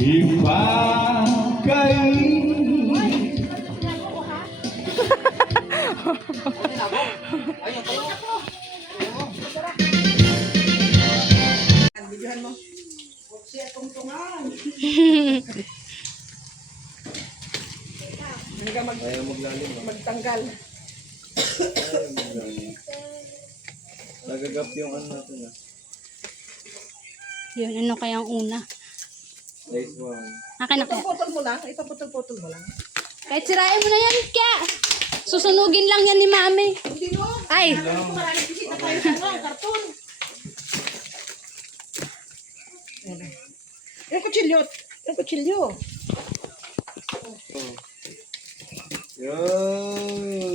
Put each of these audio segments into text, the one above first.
Videohan mo. Siya tungtungan. Hindi ka magtanggal. Nagagap yung ano natin ah. Yun, ano kayang una? Nice one. Akin na kaya. Ipaputol mo lang. Ipaputol-putol mo lang. Kahit sirain mo na yan, kaya. Susunugin lang yan ni mami. Hindi mo. Ay! Maraming bisita tayo sa karton. Yung kutsilyo. Yung kutsilyo. Yun!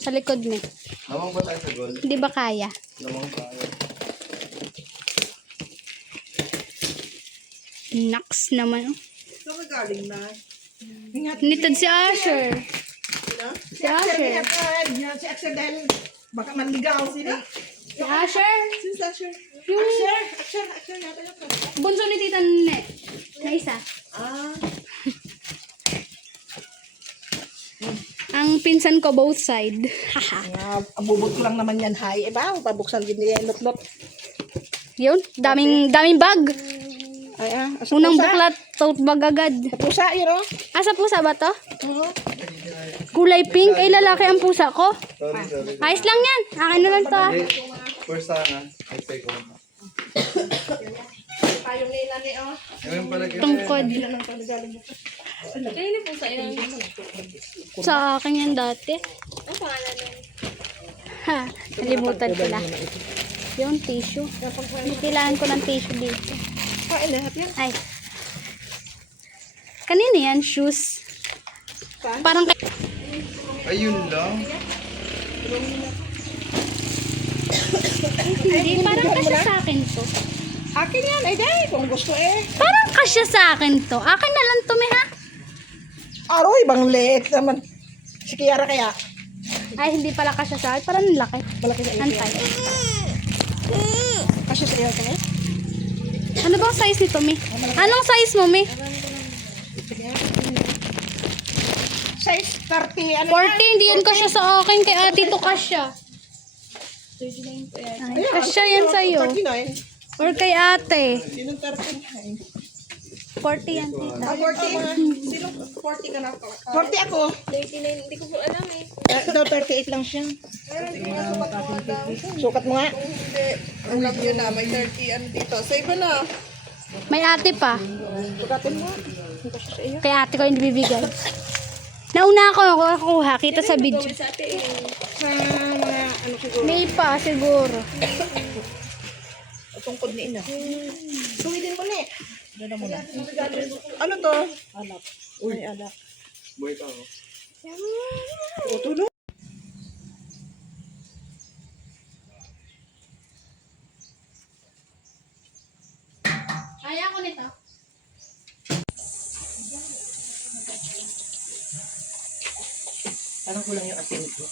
Sa likod mo. Lamang ba tayo sa goal? Hindi ba kaya? Lamang tayo. Naks naman. Oh. Saan ka galing na? Nitad si Asher. Si Axel. Si Axel dahil baka manligaw sila. Si Asher? Si Axel. Yung Axel yata yun. bunso ni Tita Nene. Na isa. Ah. Ang pinsan ko both side. Haha. Abubot ko lang naman yan, hay. Ba, pabuksan din niya yung lot-lot. Yun, daming bag. Ay, Unang buklat, tote bag agad. Pusa, yun o. Asa pusa ba to? Oo. Kulay pink. Ay, lalaki ang pusa ko. Sorry. Ayos lang yan. Akin na lang to ah. First sana. I say ko. Payong nila ni o. Ngayon pala kasi. Tungkod. Anong pagagaling mo? Sa akin yan dati. Ha, nalimutan ko na. Yung tissue. Kailangan ko ng tissue dito. Lahat yan. Ay. Kanina yan, shoes. Saan? Parang Ayun lang. hindi, parang kasya sa akin to. Akin yan, ay dahil. Kung gusto eh. Parang kasya sa akin to. Akin na lang to, me ha? Aroy, bang leek naman. Si Kiara kaya. Ay, hindi pala kasya sa akin. Parang laki. Malaki sa iyo. Antay. Kasi sa iyo kaya. Ano bang size nito, me? Anong size mo, me? Size 30. Ano 40, hindi yan kasya sa akin. Kay ate to kasya. Ay, kasya yan sa'yo. 39. Or kay ate. Sinong 39? 40 yan, tita. 40? Sino 40 ka na? 40 ako. 39, hindi ko po alam eh. Daw 38 lang siya. Sukat mo nga. Alam nyo na, may 30 ano dito. Sa iba na. May ate pa. Sukatin mo. Kay ate ko hindi bibigay. Nauna ako kukuha. Kita sa video. Sa ate eh. Sa mga ano siguro. May pa siguro. Tungkod ni ina. Suwidin mo na eh. Dala mo na. Ano to? Alak. Uy, alak. Boy ka ako. Tutulo. Kaya ko nito. Parang kulang yung asin ko.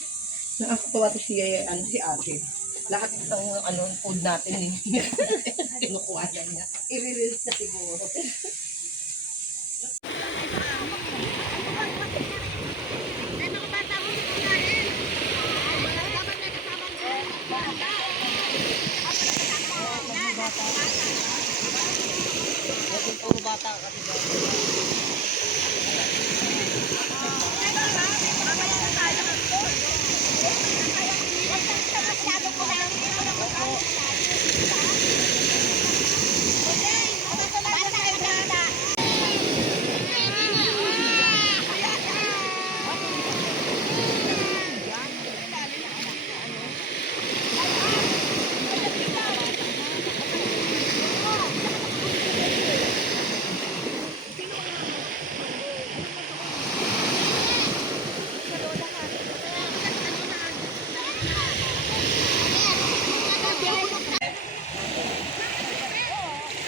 Nakakapawa to si ate. Lahat ng food natin kinukuha niya. I-release na siguro.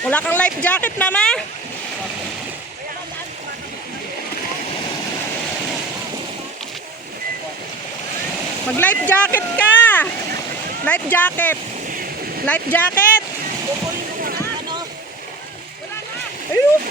Wala kang life jacket, mama? Mag-life jacket ka! Life jacket! Life jacket! Ayun!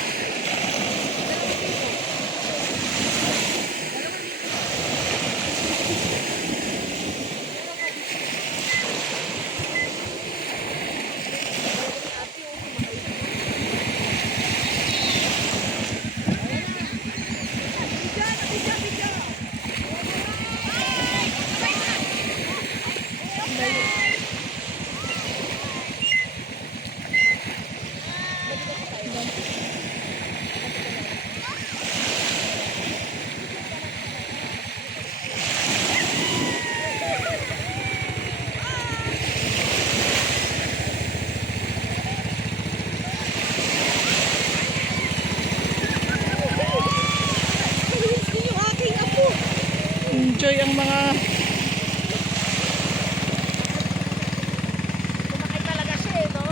Enjoy ang mga Kumakay talaga siya eh, no?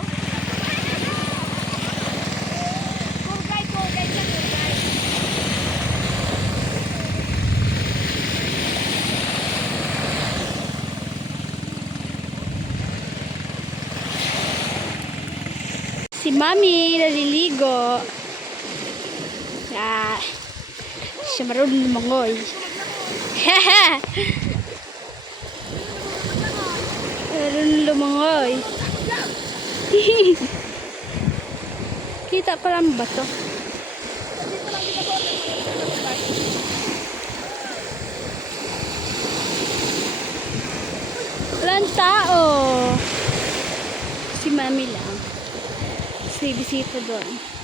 Kurgay siya, kurgay. Si Mami naliligo. Ah, siya marunong lumangoy. Hehe! Marunong lumangoy. Kita pa lang ba to? Walang tao. Si Mami lang. Si bisita doon.